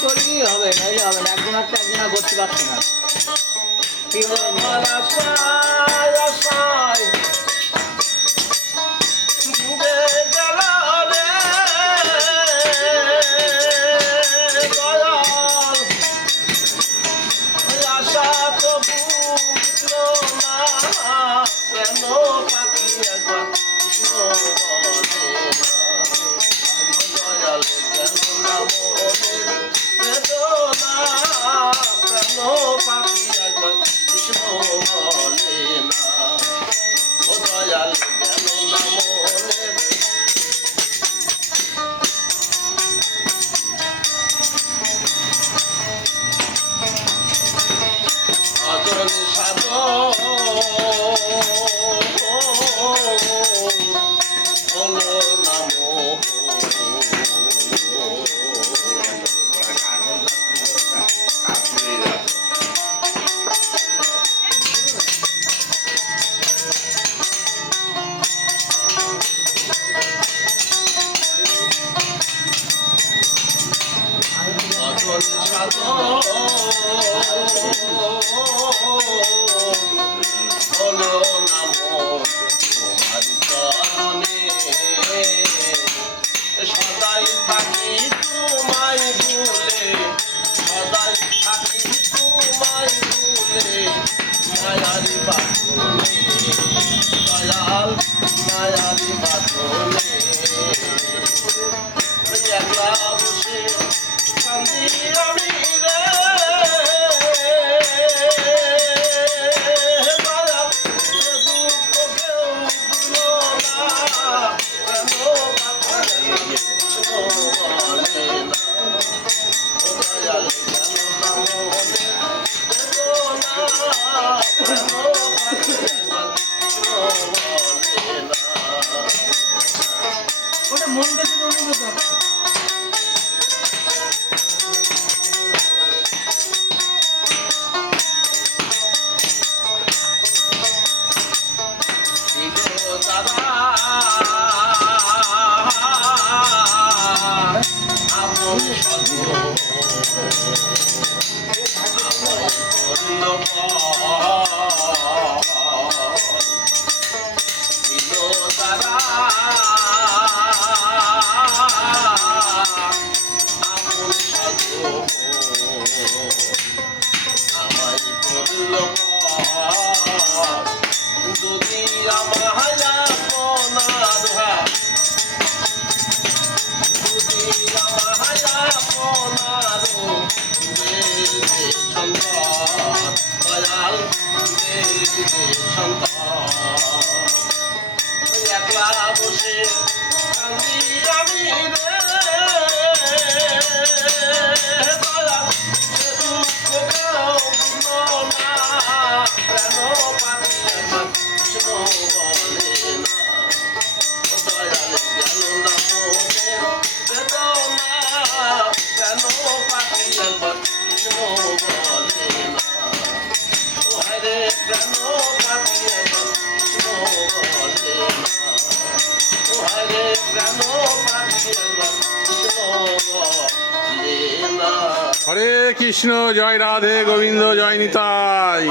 করলেই হবে নাইলে হবে না। একজন একটা একজন করতে পারছে না। কি হবে মনটা থেকে দাদা। হরে কৃষ্ণ জয় রাধে গোবিন্দ জয় নিতাই।